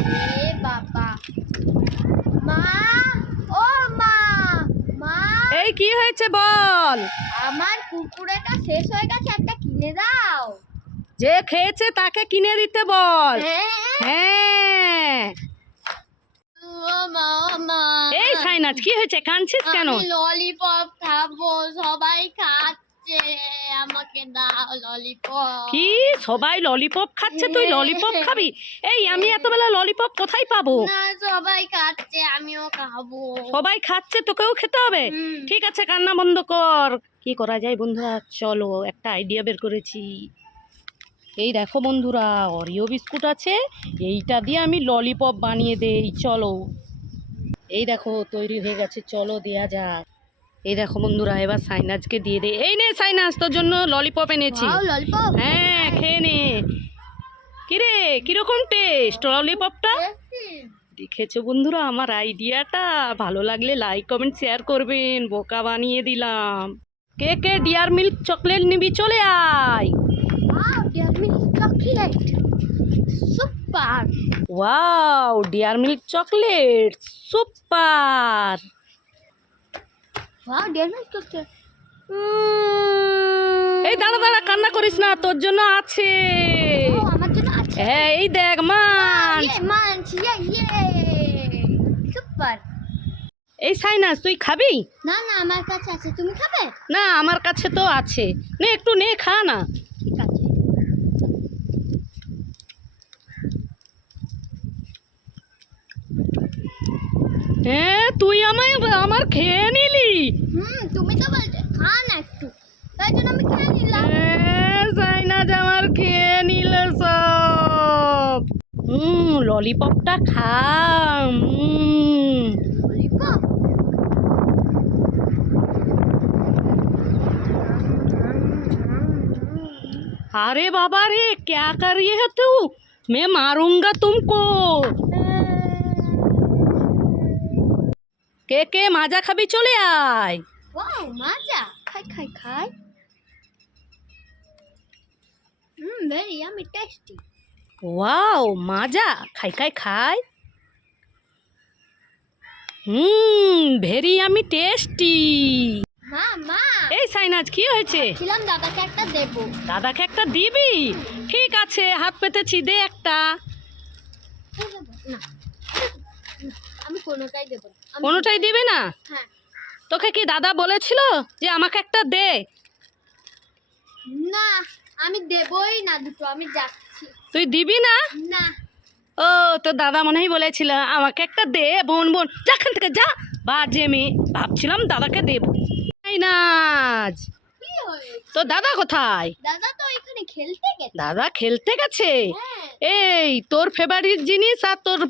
এ বাবা, মা, ও মা, মা, এই কি হয়েছে বল? আমার কুরকুরেটা শেষ হয়ে গেছে, একটা কিনে দাও। যে খেয়েছে তাকে কিনে দিতে বল। হ্যাঁ, হ্যাঁ। ও মা, ও মা, এই সাইনাজ কি হয়েছে, কাঁদছিস কেন? আমি ললিপপ খাবো, সবাই খাচ্ছে, আমাকে দাও ললিপপ। কি সবাই ললিপপ খাচ্ছে, তুই ললিপপ খাবি? এই আমি এতবেলা ললিপপ কোথায় পাবো? না, সবাই খাচ্ছে, আমিও খাবো। সবাই খাচ্ছে, তোকেও খেতে হবে? হুম। ঠিক আছে, কান্না বন্ধ কর। কি করা যায় বন্ধুরা, চলো একটা আইডিয়া বের করেছি। এই দেখো বন্ধুরা, অরিও বিস্কুট আছে, এইটা দিয়ে আমি ললিপপ বানিয়ে দেই, চলো। এই দেখো তৈরি হয়ে গেছে, চলো দেয়া যাক। এই দেখো বন্ধুরা, এবার সাইনাজকে দিয়ে দে। এই নে সাইনাজ, তোর জন্য ললিপপ এনেছি। Wow, lollipop. হ্যাঁ, খেয়ে নে। কিরে, কিরকম টেস্ট ললিপপটা? দেখেছো বন্ধুরা আমার আইডিয়াটা? ভালো লাগলে লাইক কমেন্ট শেয়ার করবেন, বোকা বানিয়ে দিলাম। কে কে ডিয়ার মিল্ক চকলেট নিবি, চলে আয়। Wow, Dairy Milk chocolate, super. Wow, Dairy Milk chocolate super. Wow, Dairy Milk chocolate. এই দাঁড়া দাঁড়া, কান্না করিস না, তোর জন্য আছে। ও, আমার জন্য আছে। হ্যাঁ, এই দেখ মাছ। ইয়ে মাঞ্চ, ইয়ে সুপার। এই সাইনাস তুই খাবি? না না, আমার কাছে আছে, তুমি খাবে? না, আমার কাছে তো আছে। নে একটু নে, খা না। ঠিক আছে। হ্যাঁ, তুই আমার খেয়ে নিলি। তুমি তো বলছো খা না একটু, তাই জন্য আমি খেয়ে নিলাম। হ্যাঁ, সাইনাস আমার খেয়ে নিল সব। ললিপপটা খা। ললিপপ। अरे बाबा रे, क्या कर रही है तू? मैं मारूंगा तुमको। কে কে মাজা খাবি, চলে আয়। ওয়াও, মজা, খাই খাই খাই। Very yummy tasty. ওয়াও, মাজা, খাই খাই খাই। ভেরি আমি টেস্টি। মা মা, এই সাইনাজ কি হয়েছে? ছিলাম দাদাকে একটা দেবো। দাদাকে একটা দিবি? ঠিক আছে, হাত পেতেছি, দে একটা। না, আমি কোনোটাই দেবো না। কোনোটাই দিবি না? হ্যাঁ। তোকে কি দাদা বলেছিল যে আমাকে একটা দে? না, আমি দেবই না দুটো, আমি যাচ্ছি। তুই দিবি না? না। ও, তো দাদা মনে হয় বলেছিল আমাকে একটা দে, বোন বোন, যা এখান থেকে যা, বাজে মেয়ে। ভাবছিলাম দাদাকে দেব। সাইনাজ, কি হয়েছে? তো দাদা কোথায়? দাদা তো এখানে খেলতে গেছে। দাদা খেলতে গেছে? হ্যাঁ। এই তোর ফেভারিট জিনিস আর তোর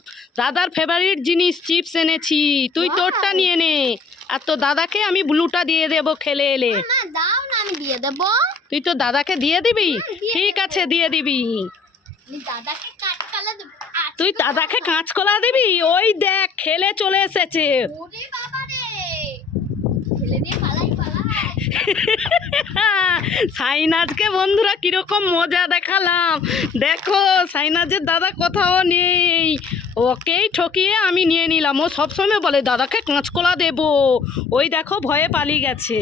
দাদার ফেভারিট জিনিস চিপস এনেছি, তুই Wow! তোরটা নিয়ে নে, আর তোর দাদাকে আমি ব্লুটা দিয়ে দেবো খেলে এলে। মা দাও না, আমি দিয়ে দেবো। তুই তো দাদাকে দিয়ে দিবি? দিয়ে ঠিক দেবো। আছে, দিয়ে দিবি। আমি দাদাকে কাটকালা দেবো। তুই দাদাকে কাঁচকলা দিবি? ওই দেখ খেলে চলে এসেছে। ওরে বাবা রে, ছেলে দিয়ে পালাই পালাই। সাইনাজকে বন্ধুরা কিরকম মজা দেখালাম, দেখো সাইনাজের দাদা কোথাও নেই, ওকেই ঠকিয়ে আমি নিয়ে নিলাম। ও সবসময় বলে দাদাকে কাঁচকলা দেবো, ওই দেখো ভয়ে পালিয়ে গেছে।